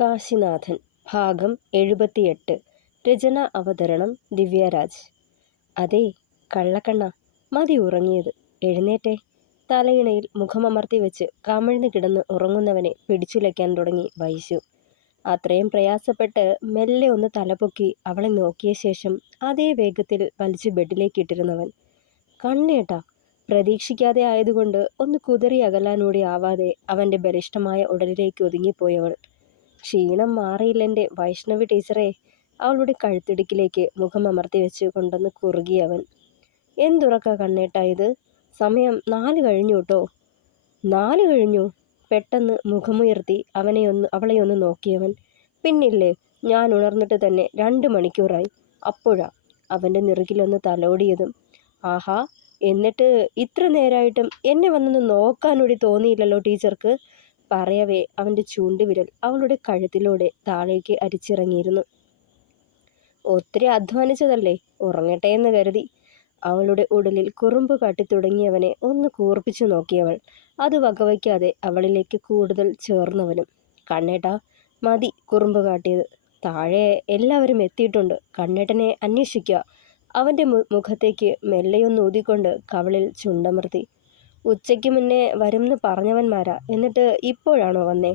കാശിനാഥൻ ഭാഗം 78. രചന അവതരണം ദിവ്യരാജ്. അതേ കള്ളക്കണ്ണ, മതി ഉറങ്ങിയത്, എഴുന്നേറ്റേ. തലയിണയിൽ മുഖമമർത്തി വെച്ച് കമിഴ്ന്ന് കിടന്ന് ഉറങ്ങുന്നവനെ പിടിച്ചുലയ്ക്കാൻ തുടങ്ങി വൈശു. അത്രയും പ്രയാസപ്പെട്ട് മെല്ലെ ഒന്ന് തലപൊക്കി അവളെ നോക്കിയ ശേഷം അതേ വേഗത്തിൽ വലിച്ചു ബെഡിലേക്ക് ഇട്ടിരുന്നവൻ. കണ്ണേട്ടാ. പ്രതീക്ഷിക്കാതെ ആയതുകൊണ്ട് ഒന്ന് കുതറി അകലാനൂടി ആവാതെ അവൻ്റെ ബലിഷ്ഠമായ ഉടലിലേക്ക് ഒതുങ്ങിപ്പോയവൾ. ക്ഷീണം മാറിയില്ലെൻ്റെ വൈഷ്ണവി ടീച്ചറെ. അവളുടെ കഴുത്തിടുക്കിലേക്ക് മുഖമമർത്തി വെച്ച് കൊണ്ടൊന്ന് കുറുകിയവൻ. എന്തുറക്ക കണ്ണേട്ടാ ഇത്? സമയം 4 കഴിഞ്ഞു കേട്ടോ. 4 കഴിഞ്ഞു? പെട്ടെന്ന് മുഖമുയർത്തി അവളെ ഒന്ന് നോക്കിയവൻ. പിന്നില്ലേ, ഞാൻ ഉണർന്നിട്ട് തന്നെ 2 മണിക്കൂറായി. അപ്പോഴാ അവൻ്റെ നെറുകിലൊന്ന് തലോടിയതും. ആഹാ, എന്നിട്ട് ഇത്ര നേരമായിട്ടും എന്നെ വന്നൊന്ന് നോക്കാനൂടി തോന്നിയില്ലല്ലോ ടീച്ചർക്ക്. പറയവേ അവൻ്റെ ചൂണ്ടുവിരൽ അവളുടെ കഴുത്തിലൂടെ താഴേക്ക് അരിച്ചിറങ്ങിയിരുന്നു. ഒത്തിരി അധ്വാനിച്ചതല്ലേ, ഉറങ്ങട്ടെ എന്ന് കരുതി. അവളുടെ ഉടലിൽ കുറുമ്പ് കാട്ടിത്തുടങ്ങിയവനെ ഒന്ന് കൂർപ്പിച്ചു നോക്കിയവൾ. അത് വകവയ്ക്കാതെ അവളിലേക്ക് കൂടുതൽ ചേർന്നവനും. കണ്ണേട്ടാ, മതി കുറുമ്പ് കാട്ടിയത്. താഴെ എല്ലാവരും എത്തിയിട്ടുണ്ട്, കണ്ണേട്ടനെ അന്വേഷിക്കുക. അവൻ്റെ മുഖത്തേക്ക് മെല്ലെയൊന്ന് ഊതിക്കൊണ്ട് കവളിൽ ചുണ്ടമർത്തി. ഉച്ചയ്ക്ക് മുന്നേ വരുമെന്ന് പറഞ്ഞവന്മാരാ, എന്നിട്ട് ഇപ്പോഴാണോ വന്നേ?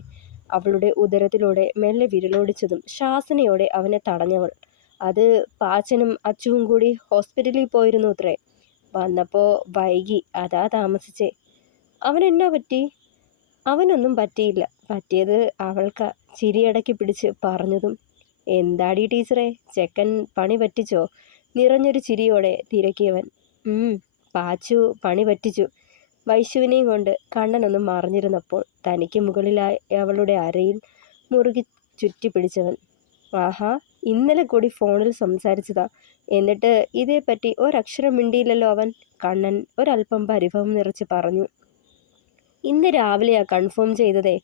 അവളുടെ ഉദരത്തിലൂടെ മെല്ലെ വിരലോടിച്ചതും ശാസനയോടെ അവനെ തടഞ്ഞവൾ. അത് പാച്ചനും അച്ചുവും കൂടി ഹോസ്പിറ്റലിൽ പോയിരുന്നു അത്രേ. വന്നപ്പോൾ വൈകി, അതാ താമസിച്ചേ. അവനെന്നാ പറ്റി? അവനൊന്നും പറ്റിയില്ല. പറ്റിയത് അവൾക്കാ. ചിരിയടക്കി പിടിച്ച് പറഞ്ഞതും. എന്താടി ടീച്ചറെ, ചെക്കൻ പണി പറ്റിച്ചോ? നിറഞ്ഞൊരു ചിരിയോടെ തിരക്കിയവൻ. പാച്ചു പണി പറ്റിച്ചു. വൈശുവിനെയും കൊണ്ട് കണ്ണനൊന്നും മറിഞ്ഞിരുന്നപ്പോൾ തനിക്ക് മുകളിലായി അവളുടെ അരയിൽ മുറുകി ചുറ്റി പിടിച്ചവൻ. ആഹാ, ഇന്നലെ കൂടി ഫോണിൽ സംസാരിച്ചതാ, എന്നിട്ട് ഇതേപ്പറ്റി ഒരക്ഷരം മിണ്ടിയില്ലല്ലോ അവൻ. കണ്ണൻ ഒരല്പം പരിഭവം നിറച്ച് പറഞ്ഞു. ഇന്ന് രാവിലെയാ കൺഫേം ചെയ്തതേ.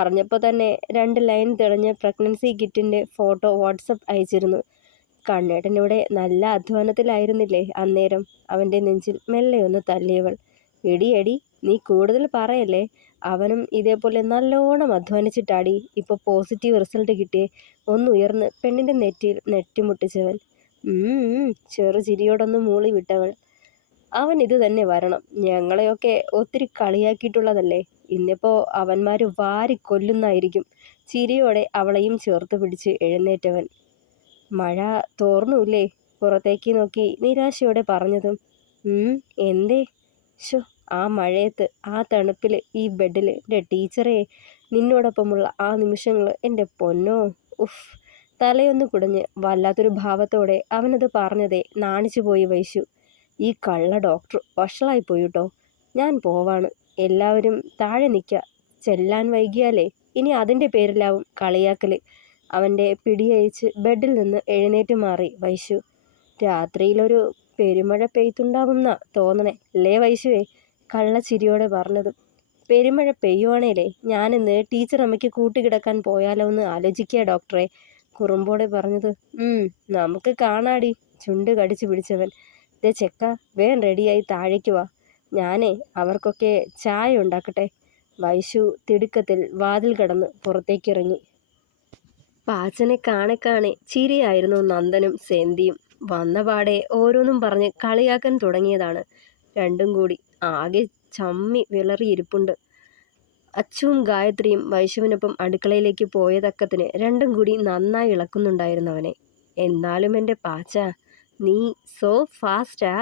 അറിഞ്ഞപ്പോൾ തന്നെ 2 ലൈൻ തെളിഞ്ഞ പ്രഗ്നൻസി കിറ്റിൻ്റെ ഫോട്ടോ വാട്സപ്പ് അയച്ചിരുന്നു. കണ്ണേട്ടനോടെ നല്ല അധ്വാനത്തിലായിരുന്നില്ലേ അന്നേരം? അവൻ്റെ നെഞ്ചിൽ മെല്ലെയൊന്ന് തല്ലിയവൾ. എടി, നീ കൂടുതൽ പറയല്ലേ. അവനും ഇതേപോലെ നല്ലോണം അധ്വാനിച്ചിട്ടാടി ഇപ്പോൾ പോസിറ്റീവ് റിസൾട്ട് കിട്ടിയേ. ഒന്നുയർന്ന് പെണ്ണിൻ്റെ നെറ്റിയിൽ നെറ്റിമുട്ടിച്ചവൻ. ചെറു ചിരിയോടൊന്ന് മൂളി വിട്ടവൾ. അവൻ ഇത് തന്നെ വരണം. ഞങ്ങളെയൊക്കെ ഒത്തിരി കളിയാക്കിയിട്ടുള്ളതല്ലേ. ഇന്നിപ്പോൾ അവന്മാർ വാരിക്കൊല്ലുന്നായിരിക്കും. ചിരിയോടെ അവളെയും ചേർത്ത് പിടിച്ച് എഴുന്നേറ്റവൻ. മഴ തോർന്നുല്ലേ? പുറത്തേക്ക് നോക്കി നിരാശയോടെ പറഞ്ഞതും. എന്തേ? ആ മഴയത്ത്, ആ തണുപ്പിൽ, ഈ ബെഡിൽ എൻ്റെ ടീച്ചറെ, നിന്നോടൊപ്പമുള്ള ആ നിമിഷങ്ങൾ, എൻ്റെ പൊന്നോ. ഉഫ്. തലയൊന്ന് കുടഞ്ഞ് വല്ലാത്തൊരു ഭാവത്തോടെ അവനത് പറഞ്ഞതേ നാണിച്ചു പോയി വൈശു. ഈ കള്ള ഡോക്ടർ വഷളായിപ്പോയി കേട്ടോ. ഞാൻ പോവാണ്. എല്ലാവരും താഴെ നിൽക്കുക. ചെല്ലാൻ വൈകിയാലേ ഇനി അതിൻ്റെ പേരിലാവും കളിയാക്കൽ. അവൻ്റെ പിടിയഴിച്ച് ബെഡിൽ നിന്ന് എഴുന്നേറ്റ് മാറി വൈശു. രാത്രിയിലൊരു പെരുമഴ പെയ്ത്തുണ്ടാവുന്ന തോന്നണേ അല്ലേ വൈശുവേ? കള്ളച്ചിരിയോടെ പറഞ്ഞതും. പെരുമഴ പെയ്യുവാണേലേ ഞാനിന്ന് ടീച്ചർ അമ്മയ്ക്ക് കൂട്ടുകിടക്കാൻ പോയാലോ എന്ന് ആലോചിക്കുക ഡോക്ടറെ, കുറുമ്പോടെ പറഞ്ഞത്. നമുക്ക് കാണാടി, ചുണ്ട് കടിച്ചു പിടിച്ചവൻ. ദേ ചെക്ക, വേഗം റെഡിയായി താഴേക്ക് വാ. ഞാനേ അവർക്കൊക്കെ ചായ ഉണ്ടാക്കട്ടെ. വൈശു തിടുക്കത്തിൽ വാതിൽ കടന്ന് പുറത്തേക്കിറങ്ങി. പാച്ചനെ കാണെ ചിരിയായിരുന്നു നന്ദനും സെന്തിയും. വന്നപാടെ ഓരോന്നും പറഞ്ഞ് കളിയാക്കാൻ തുടങ്ങിയതാണ്. രണ്ടും കൂടി ആകെ ചമ്മി വിളറിയിരിപ്പുണ്ട്. അച്ചുവും ഗായത്രിയും വൈശുവിനൊപ്പം അടുക്കളയിലേക്ക് പോയതക്കത്തിന് രണ്ടും കൂടി നന്നായി ഇളക്കുന്നുണ്ടായിരുന്നവനെ. എന്നാലും എൻ്റെ പാച്ച, നീ സോ ഫാസ്റ്റാ.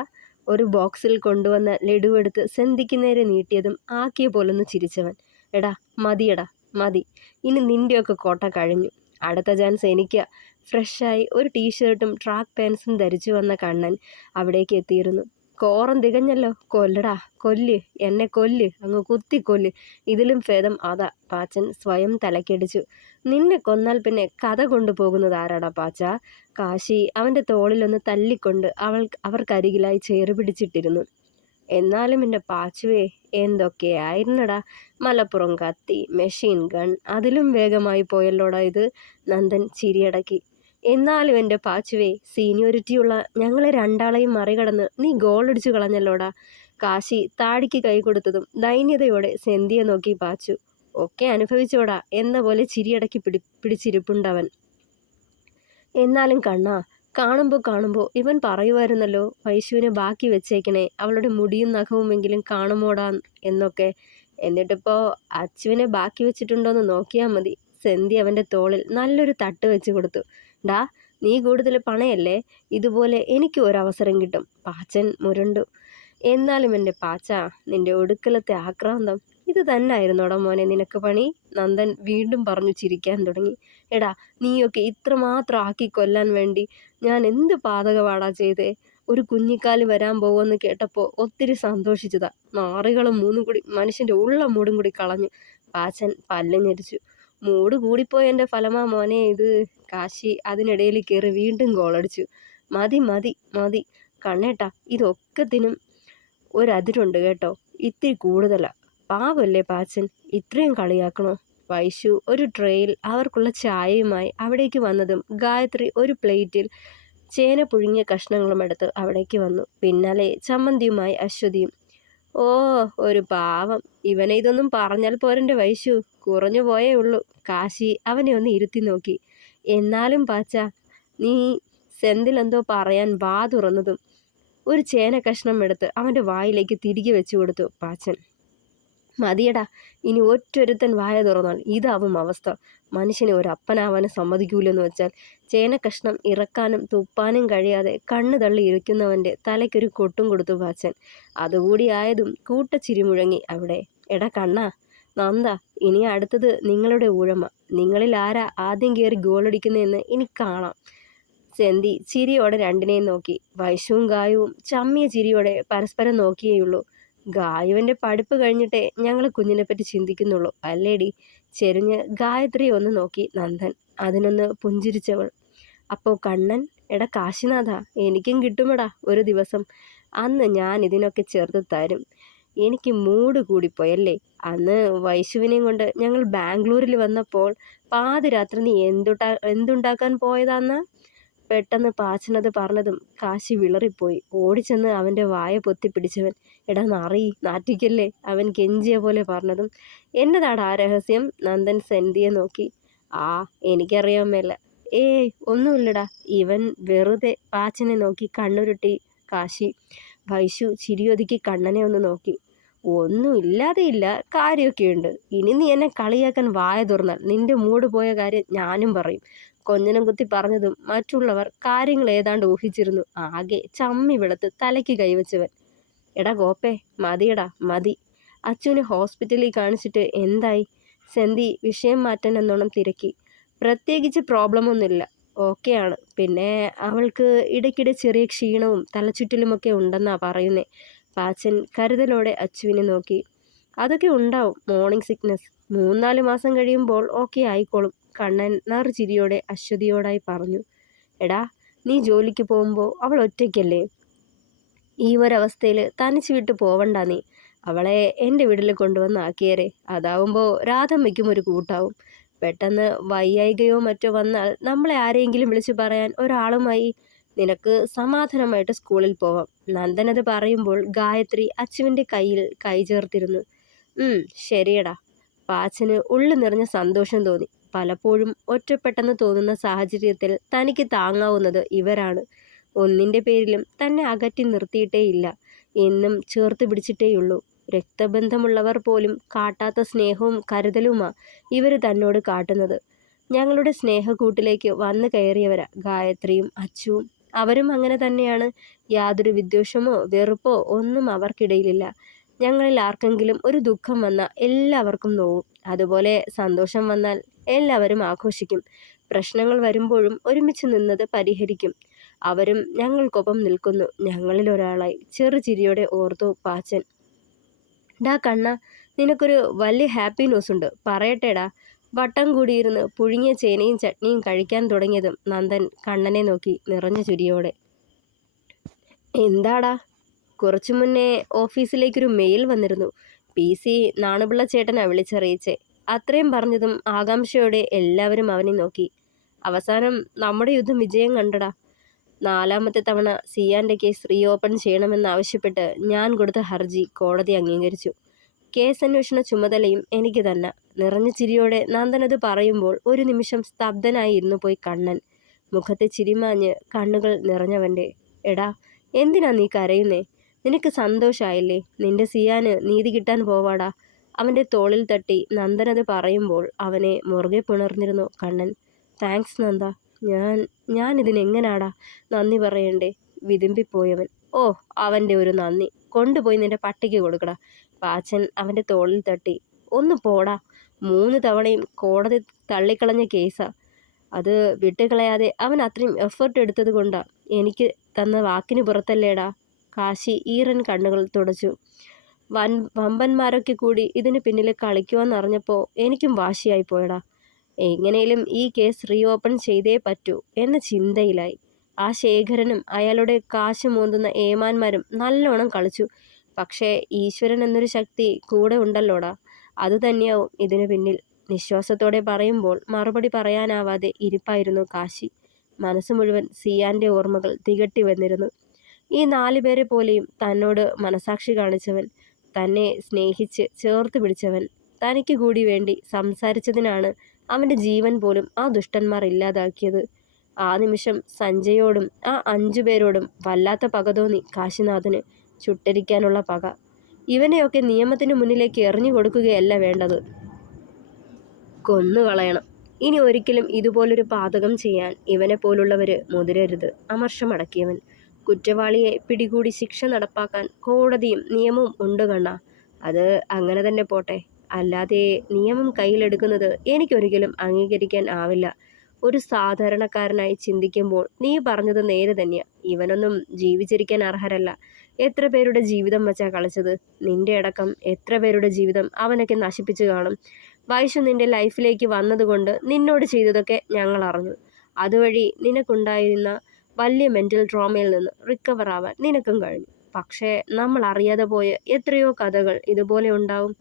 ഒരു ബോക്സിൽ കൊണ്ടുവന്ന ലഡുവെടുത്ത് സെന്തിക്ക് നേരെ നീട്ടിയതും ആക്കിയ പോലൊന്ന് ചിരിച്ചവൻ. എടാ മതിയടാ, മതി. ഇനി നിൻ്റെയൊക്കെ കോട്ട കഴിഞ്ഞു. അടുത്ത ചാൻസ് എനിക്കാ. ഫ്രഷായി ഒരു ടീഷർട്ടും ട്രാക്ക് പാൻസും ധരിച്ചു വന്ന കണ്ണൻ അവിടേക്ക് എത്തിയിരുന്നു. കോറം തികഞ്ഞല്ലോ. കൊല്ലടാ, കൊല്ല്, എന്നെ കൊല്ല്, അങ്ങ് കുത്തിക്കൊല്ല്. ഇതിലും ഭേദം അതാ. പാച്ചൻ സ്വയം തലക്കടിച്ചു. നിന്നെ കൊന്നാൽ പിന്നെ കഥ കൊണ്ടുപോകുന്നത് ആരാടാ പാച്ച? കാശി അവൻ്റെ തോളിലൊന്ന് തല്ലിക്കൊണ്ട് അവർക്കരികിലായി ചേറ് പിടിച്ചിട്ടിരുന്നു. എന്നാലും എൻ്റെ പാച്ചുവേ, എന്തൊക്കെയായിരുന്നടാ. മലപ്പുറം കത്തി, മെഷീൻ ഗൺ, അതിലും വേഗമായി പോയല്ലോടാ ഇത്. നന്ദൻ ചിരിയടക്കി. എന്നാലും എൻ്റെ പാച്ചുവേ, സീനിയോറിറ്റിയുള്ള ഞങ്ങളെ 2 മറികടന്ന് നീ ഗോളടിച്ചു കളഞ്ഞല്ലോടാ. കാശി താടിക്ക് കൈ കൊടുത്തതും ദൈന്യതയോടെ സെന്തിയെ നോക്കി പാച്ചു. ഒക്കെ അനുഭവിച്ചോടാ എന്ന പോലെ ചിരിയടക്കി പിടിച്ചിരിപ്പുണ്ടവൻ. എന്നാലും കണ്ണാ, കാണുമ്പോൾ ഇവൻ പറയുമായിരുന്നല്ലോ, വൈശുവിനെ ബാക്കി വെച്ചേക്കണേ, അവളുടെ മുടിയും നഖവുമെങ്കിലും കാണുമോടാ എന്നൊക്കെ. എന്നിട്ടിപ്പോൾ അച്ചുവിനെ ബാക്കി വെച്ചിട്ടുണ്ടോയെന്ന് നോക്കിയാൽ മതി. സെന്തി അവൻ്റെ തോളിൽ നല്ലൊരു തട്ട് വെച്ച് കൊടുത്തു. ഡാ, നീ കൂടുതൽ പണയല്ലേ, ഇതുപോലെ എനിക്ക് ഒരവസരം കിട്ടും. പാച്ചൻ മുരണ്ടു. എന്നാലും എൻ്റെ പാച്ച, നിന്റെ ഒടുക്കലത്തെ ആക്രാന്തം ഇത് തന്നായിരുന്നോടാ മോനെ നിനക്ക് പണി? നന്ദൻ വീണ്ടും പറഞ്ഞു ചിരിക്കാൻ തുടങ്ങി. എടാ, നീയൊക്കെ ഇത്രമാത്രം ആക്കി കൊല്ലാൻ വേണ്ടി ഞാൻ എന്ത് പാതകവാടാ ചെയ്തേ? ഒരു കുഞ്ഞിക്കാല് വരാൻ പോവെന്ന് കേട്ടപ്പോൾ ഒത്തിരി സന്തോഷിച്ചതാ. നാറികളും മൂന്നും കൂടി മനുഷ്യൻ്റെ ഉള്ള മൂടും കൂടി കളഞ്ഞു. പാച്ചൻ പല്ല് ഞെരിച്ചു. മൂട് കൂടിപ്പോയ എൻ്റെ ഫലമാ മോനെ ഇത്. കാശി അതിനിടയിൽ കയറി വീണ്ടും ഗോളടിച്ചു. മതി മതി മതി കണ്ണേട്ടാ, ഇതൊക്കത്തിനും ഒരതിരുണ്ട് കേട്ടോ. ഇത്തിരി കൂടുതലാ. പാവല്ലേ പാച്ചൻ, ഇത്രയും കളിയാക്കണോ? വൈശു ഒരു ട്രേയിൽ അവർക്കുള്ള ചായയുമായി അവിടേക്ക് വന്നതും ഗായത്രി ഒരു പ്ലേറ്റിൽ ചേന പുഴുങ്ങിയ കഷ്ണങ്ങളും എടുത്ത് അവിടേക്ക് വന്നു. പിന്നാലെ ചമ്മന്തിയുമായി അശ്വതിയും. ഓ, ഒരു പാവം. ഇവനെ ഇതൊന്നും പറഞ്ഞാൽ പോരൻ്റെ വൈശു, കുറഞ്ഞു പോയേ ഉള്ളൂ. കാശി അവനെ ഒന്ന് ഇരുത്തി നോക്കി. എന്നാലും പാച്ച, നീ സെന്തിലെന്തോ പറയാൻ വാ തുറന്നതും ഒരു ചേന കഷ്ണം എടുത്ത് അവൻ്റെ വായിലേക്ക് തിരികെ വെച്ചു കൊടുത്തു പാച്ചൻ. മതിയടാ, ഇനി ഒറ്റൊരുത്തൻ വായ തുറന്നാൽ ഇതാവും അവസ്ഥ. മനുഷ്യനെ ഒരപ്പനാവാനും സമ്മതിക്കൂലെന്ന് വെച്ചാൽ. ചേന കഷ്ണം ഇറക്കാനും തുപ്പാനും കഴിയാതെ കണ്ണു തള്ളി ഇരിക്കുന്നവൻ്റെ തലയ്ക്കൊരു കൊട്ടും കൊടുത്തു പാച്ചൻ. അതുകൂടി ആയതും കൂട്ടച്ചിരി മുഴങ്ങി അവിടെ. എടാ കണ്ണാ, നന്ദ, ഇനി അടുത്തത് നിങ്ങളുടെ ഊഴമ. നിങ്ങളിൽ ആരാ ആദ്യം കയറി ഗോളടിക്കുന്നതെന്ന് ഇനി കാണാം. സെന്തി ചിരിയോടെ രണ്ടിനെയും നോക്കി. വൈശുവും ഗായുവും ചമ്മിയ ചിരിയോടെ പരസ്പരം നോക്കിയേയുള്ളൂ. ഗായുവിൻ്റെ പഠിപ്പ് കഴിഞ്ഞിട്ടേ ഞങ്ങൾ കുഞ്ഞിനെപ്പറ്റി ചിന്തിക്കുന്നുള്ളൂ അല്ലേടി? ചെരിഞ്ഞ് ഗായത്രി ഒന്ന് നോക്കി നന്ദൻ. അതിനൊന്ന് പുഞ്ചിരിച്ചവൾ. അപ്പോൾ കണ്ണൻ, എടാ കാശിനാഥ, എനിക്കും കിട്ടുമെടാ ഒരു ദിവസം. അന്ന് ഞാൻ ഇതിനൊക്കെ ചേർത്ത് തരും. എനിക്ക് മൂഡ് കൂടിപ്പോയല്ലേ. അന്ന് വൈശുവിനെയും കൊണ്ട് ഞങ്ങൾ ബാംഗ്ലൂരിൽ വന്നപ്പോൾ പാതിരാത്രി നീ എന്തുണ്ടാക്കാൻ പോയതാന്ന്? പെട്ടെന്ന് പാച്ചനത് പറഞ്ഞതും കാശി വിളറിപ്പോയി. ഓടിച്ചെന്ന് അവൻ്റെ വായ പൊത്തിപ്പിടിച്ചവൻ. എടാ നാറി, നാറ്റിക്കല്ലേ, അവൻ കെഞ്ചിയ പോലെ പറഞ്ഞതും. എന്നതാടാ ആ രഹസ്യം? നന്ദൻ സെന്തിയെ നോക്കി. ആ, എനിക്കറിയാൻ മേല. ഏയ് ഒന്നുമില്ലടാ. ഇവൻ വെറുതെ പാച്ചനെ നോക്കി കണ്ണുരുട്ടി കാശി. വൈശു ചിരിയൊതുക്കി കണ്ണനെ ഒന്ന് നോക്കി. ഒന്നുമില്ലാതെ ഇല്ല, കാര്യമൊക്കെയുണ്ട്. ഇനി നീ എന്നെ കളിയാക്കാൻ വായ തുറന്നാൽ നിന്റെ മൂട് പോയ കാര്യം ഞാനും പറയും. കൊഞ്ഞനം കുത്തി പറഞ്ഞതും മറ്റുള്ളവർ കാര്യങ്ങൾ ഏതാണ്ട് ഊഹിച്ചിരുന്നു. ആകെ ചമ്മി വെളുത്ത് തലയ്ക്ക് കൈവച്ചവൻ. എടാ ഗോപ്പേ, മതിയടാ മതി. അച്ചുവിനെ ഹോസ്പിറ്റലിൽ കാണിച്ചിട്ട് എന്തായി? സെന്തി വിഷയം മാറ്റാൻ എന്നോണം തിരക്കി. പ്രത്യേകിച്ച് പ്രോബ്ലമൊന്നുമില്ല, ഓക്കെയാണ്. പിന്നെ അവൾക്ക് ഇടയ്ക്കിടെ ചെറിയ ക്ഷീണവും തലചുറ്റലുമൊക്കെ ഉണ്ടെന്നാ പറയുന്നേ. പാച്ചൻ കരുതലോടെ അച്ചുവിനെ നോക്കി. അതൊക്കെ ഉണ്ടാവും, മോർണിംഗ് സിക്നസ്. 3-4 മാസം കഴിയുമ്പോൾ ഓക്കെ ആയിക്കോളും. കണ്ണൻ നറുചിരിയോടെ അശ്വതിയോടായി പറഞ്ഞു. എടാ, നീ ജോലിക്ക് പോകുമ്പോൾ അവൾ ഒറ്റയ്ക്കല്ലേ? ഈ ഒരവസ്ഥയിൽ തനിച്ച് വിട്ട് പോവണ്ട നീ. അവളെ എൻ്റെ വീട്ടിൽ കൊണ്ടുവന്നാക്കിയേരെ. അതാവുമ്പോൾ രാധമ്മയ്ക്കും ഒരു കൂട്ടാവും. പെട്ടെന്ന് വയ്യായികയോ മറ്റോ വന്നാൽ നമ്മളെ ആരെയെങ്കിലും വിളിച്ചു പറയാൻ ഒരാളുമായി നിനക്ക് സമാധാനമായിട്ട് സ്കൂളിൽ പോവാം. നന്ദനത് പറയുമ്പോൾ ഗായത്രി അച്ചുവിൻ്റെ കയ്യിൽ കൈ ചേർത്തിരുന്നു. ശരിയടാ. പാച്ചന് ഉള്ളു നിറഞ്ഞ സന്തോഷം തോന്നി. പലപ്പോഴും ഒറ്റപ്പെട്ടെന്ന് തോന്നുന്ന സാഹചര്യത്തിൽ തനിക്ക് താങ്ങാവുന്നത് ഇവരാണ്. ഒന്നിൻ്റെ പേരിലും തന്നെ അകറ്റി നിർത്തിയിട്ടേയില്ല, എന്നും ചേർത്ത് പിടിച്ചിട്ടേയുള്ളൂ. രക്തബന്ധമുള്ളവർ പോലും കാട്ടാത്ത സ്നേഹവും കരുതലുമാ ഇവർ തന്നോട് കാട്ടുന്നത്. ഞങ്ങളുടെ സ്നേഹക്കൂട്ടിലേക്ക് വന്നു കയറിയവരാ ഗായത്രിയും അച്ചുവും. അവരും അങ്ങനെ തന്നെയാണ്. യാതൊരു വിദ്വേഷമോ വെറുപ്പോ ഒന്നും അവർക്കിടയിലില്ല. ഞങ്ങളിൽ ആർക്കെങ്കിലും ഒരു ദുഃഖം വന്നാൽ എല്ലാവർക്കും നോവും. അതുപോലെ സന്തോഷം വന്നാൽ എല്ലാവരും ആഘോഷിക്കും. പ്രശ്നങ്ങൾ വരുമ്പോഴും ഒരുമിച്ച് നിന്നത് പരിഹരിക്കും. അവരും ഞങ്ങൾക്കൊപ്പം നിൽക്കുന്നു, ഞങ്ങളിൽ ഒരാളായി. ചെറുചിരിയോടെ ഓർത്തു പാച്ചൻ. ഡാ കണ്ണ, നിനക്കൊരു വലിയ ഹാപ്പി ന്യൂസ് ഉണ്ട്, പറയട്ടേടാ. വട്ടം കൂടിയിരുന്ന് പുഴുങ്ങിയ ചേനയും ചട്നിയും കഴിക്കാൻ തുടങ്ങിയതും നന്ദൻ കണ്ണനെ നോക്കി നിറഞ്ഞ ചിരിയോടെ. എന്താടാ? കുറച്ചു മുന്നേ ഓഫീസിലേക്കൊരു മെയിൽ വന്നിരുന്നു. PC നാണുപിള്ള ചേട്ടനാ വിളിച്ചറിയിച്ചേ. അത്രയും പറഞ്ഞതും ആകാംക്ഷയോടെ എല്ലാവരും അവനെ നോക്കി. അവസാനം നമ്മുടെ യുദ്ധം വിജയം കണ്ടടാ. 4ാമത്തെ തവണ സിയാൻ്റെ കേസ് റീഓപ്പൺ ചെയ്യണമെന്നാവശ്യപ്പെട്ട് ഞാൻ കൊടുത്ത ഹർജി കോടതി അംഗീകരിച്ചു. കേസന്വേഷണ ചുമതലയും എനിക്ക് തന്നെ. നിറഞ്ഞ ചിരിയോടെ നന്ദൻ അത് പറയുമ്പോൾ ഒരു നിമിഷം സ്തബ്ധനായി ഇരുന്നു പോയി കണ്ണൻ. മുഖത്തെ ചിരിമാഞ്ഞ് കണ്ണുകൾ നിറഞ്ഞവൻ്റെ. എടാ, എന്തിനാ നീ കരയുന്നേ? നിനക്ക് സന്തോഷായില്ലേ? നിന്റെ സിയാന് നീതി കിട്ടാൻ പോവാടാ. അവൻ്റെ തോളിൽ തട്ടി നന്ദൻ അത് പറയുമ്പോൾ അവനെ മുറുകെ പുണർന്നിരുന്നു കണ്ണൻ. താങ്ക്സ് നന്ദ. ഞാനിതിനെങ്ങനാടാ നന്ദി പറയണ്ടേ? വിതുമ്പിപ്പോയവൻ. ഓ, അവൻ്റെ ഒരു നന്ദി കൊണ്ടുപോയി നിന്റെ പട്ടിക്ക് കൊടുക്കടാ. പാച്ചൻ അവൻ്റെ തോളിൽ തട്ടി. ഒന്ന് പോടാ. 3 തവണയും കോടതി തള്ളിക്കളഞ്ഞ കേസാ. അത് വിട്ടുകളയാതെ അവൻ അത്രയും എഫേർട്ട് എടുത്തത് കൊണ്ടാ. എനിക്ക് തന്ന വാക്കിന് പുറത്തല്ലേടാ. കാശി ഈറൻ കണ്ണുകൾ തുടച്ചു. വമ്പന്മാരൊക്കെ കൂടി ഇതിന് പിന്നിൽ കളിക്കുവാന്നറിഞ്ഞപ്പോൾ എനിക്കും വാശിയായി പോയടാ. എങ്ങനെയും ഈ കേസ് റീഓപ്പൺ ചെയ്തേ പറ്റൂ എന്ന ചിന്തയിലായി. ആ ശേഖരനും അയാളുടെ കാശ് മോന്തുന്ന ഏമാന്മാരും നല്ലോണം കളിച്ചു. പക്ഷേ ഈശ്വരൻ എന്നൊരു ശക്തി കൂടെ ഉണ്ടല്ലോടാ. അതുതന്നെയാവും ഇതിനു പിന്നിൽ. നിശ്വാസത്തോടെ പറയുമ്പോൾ മറുപടി പറയാനാവാതെ ഇരിപ്പായിരുന്നു കാശി. മനസ്സ് മുഴുവൻ സിയാന്റെ ഓർമ്മകൾ തികട്ടി വന്നിരുന്നു. ഈ 4 പേരെ പോലെയും തന്നോട് മനസാക്ഷി കാണിച്ചവൻ, തന്നെ സ്നേഹിച്ച് ചേർത്ത് പിടിച്ചവൻ, തനിക്ക് കൂടി വേണ്ടി സംസാരിച്ചതിനാണ് അവൻ്റെ ജീവൻ പോലും ആ ദുഷ്ടന്മാർ ഇല്ലാതാക്കിയത്. ആ നിമിഷം സഞ്ജയോടും ആ 5 പേരോടും വല്ലാത്ത പക തോന്നി കാശിനാഥന്. ചുട്ടരിക്കാനുള്ള പക. ഇവനെയൊക്കെ നിയമത്തിന് മുന്നിലേക്ക് എറിഞ്ഞു കൊടുക്കുകയല്ല വേണ്ടത്, കൊന്നുകളയണം. ഇനി ഒരിക്കലും ഇതുപോലൊരു പാതകം ചെയ്യാൻ ഇവനെ പോലുള്ളവർ മുതിരരുത്. അമർഷമടക്കിയവൻ. കുറ്റവാളിയെ പിടികൂടി ശിക്ഷ നടപ്പാക്കാൻ കോടതിയും നിയമവും ഉണ്ട് കണ്ണ. അത് അങ്ങനെ തന്നെ പോട്ടെ. അല്ലാതെ നിയമം കയ്യിലെടുക്കുന്നത് എനിക്കൊരിക്കലും അംഗീകരിക്കാൻ ആവില്ല. ഒരു സാധാരണക്കാരനായി ചിന്തിക്കുമ്പോൾ നീ പറഞ്ഞത് നേരെ തന്നെയാ. ഇവനൊന്നും ജീവിച്ചിരിക്കാൻ അർഹരല്ല. എത്ര പേരുടെ ജീവിതം വച്ചാ കളിച്ചത്? നിന്റെ അടക്കം എത്ര പേരുടെ ജീവിതം അവനൊക്കെ നശിപ്പിച്ചു കാണും. വൈശു നിന്റെ ലൈഫിലേക്ക് വന്നതുകൊണ്ട് നിന്നോട് ചെയ്തതൊക്കെ ഞങ്ങൾ അറിഞ്ഞു. അതുവഴി നിനക്കുണ്ടായിരുന്ന വലിയ മെൻ്റൽ ട്രോമയിൽ നിന്ന് റിക്കവർ ആവാൻ നിനക്കും കഴിഞ്ഞു. പക്ഷേ നമ്മൾ അറിയാതെ പോയ എത്രയോ കഥകൾ ഇതുപോലെ ഉണ്ടാവും.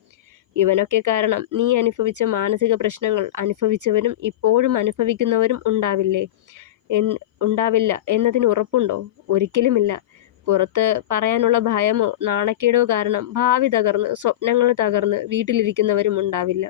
ഇവനൊക്കെ കാരണം നീ അനുഭവിച്ച മാനസിക പ്രശ്നങ്ങൾ അനുഭവിച്ചവരും ഇപ്പോഴും അനുഭവിക്കുന്നവരും ഉണ്ടാവില്ല എന്നതിന് ഉറപ്പുണ്ടോ? ഒരിക്കലുമില്ല. പുറത്ത് പറയാനുള്ള ഭയമോ നാണക്കേടോ കാരണം ഭാവി തകർന്ന് സ്വപ്നങ്ങൾ തകർന്ന് വീട്ടിലിരിക്കുന്നവരും ഉണ്ടാവില്ല.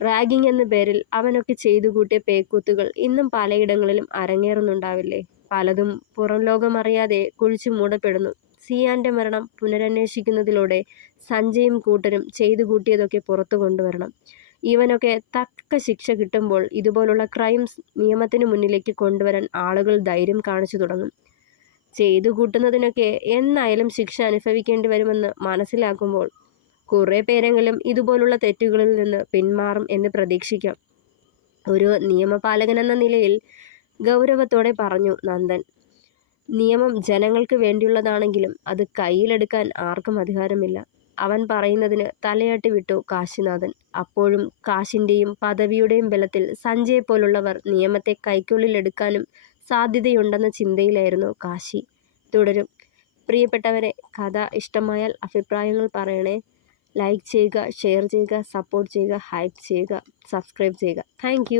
റാഗിങ് എന്ന പേരിൽ അവനൊക്കെ ചെയ്തു കൂട്ടിയ പേക്കൂത്തുകൾ ഇന്നും പലയിടങ്ങളിലും അരങ്ങേറുന്നുണ്ടാവില്ലേ? പലതും പുറം ലോകമറിയാതെ കുഴിച്ചു മൂടപ്പെടുന്നു. സിയാന്റെ മരണം പുനരന്വേഷിക്കുന്നതിലൂടെ സഞ്ജയും കൂട്ടരും ചെയ്തു കൂട്ടിയതൊക്കെ പുറത്തു കൊണ്ടുവരണം. ഇവനൊക്കെ തക്ക ശിക്ഷ കിട്ടുമ്പോൾ ഇതുപോലുള്ള ക്രൈംസ് നിയമത്തിന് മുന്നിലേക്ക് കൊണ്ടുവരാൻ ആളുകൾ ധൈര്യം കാണിച്ചു തുടങ്ങും. ചെയ്തു കൂട്ടുന്നതിനൊക്കെ എന്നായാലും ശിക്ഷ അനുഭവിക്കേണ്ടി വരുമെന്ന് മനസ്സിലാക്കുമ്പോൾ കുറേ പേരെങ്കിലും ഇതുപോലുള്ള തെറ്റുകളിൽ നിന്ന് പിന്മാറും എന്ന് പ്രതീക്ഷിക്കാം. ഒരു നിയമപാലകനെന്ന നിലയിൽ ഗൗരവത്തോടെ പറഞ്ഞു നന്ദൻ. നിയമം ജനങ്ങൾക്ക് വേണ്ടിയുള്ളതാണെങ്കിലും അത് കയ്യിലെടുക്കാൻ ആർക്കും അധികാരമില്ല. അവൻ പറയുന്നതിന് തലയാട്ടി വിട്ടു കാശിനാഥൻ. അപ്പോഴും കാശിൻ്റെയും പദവിയുടെയും ബലത്തിൽ സഞ്ജയെ പോലുള്ളവർ നിയമത്തെ കൈക്കുള്ളിലെടുക്കാനും സാധ്യതയുണ്ടെന്ന ചിന്തയിലായിരുന്നു കാശി. തുടരും. പ്രിയപ്പെട്ടവരെ, കഥ ഇഷ്ടമായാൽ അഭിപ്രായങ്ങൾ പറയണേ. ലൈക്ക് ചെയ്യുക, ഷെയർ ചെയ്യുക, സപ്പോർട്ട് ചെയ്യുക, ഹൈപ്പ് ചെയ്യുക, സബ്സ്ക്രൈബ് ചെയ്യുക. താങ്ക്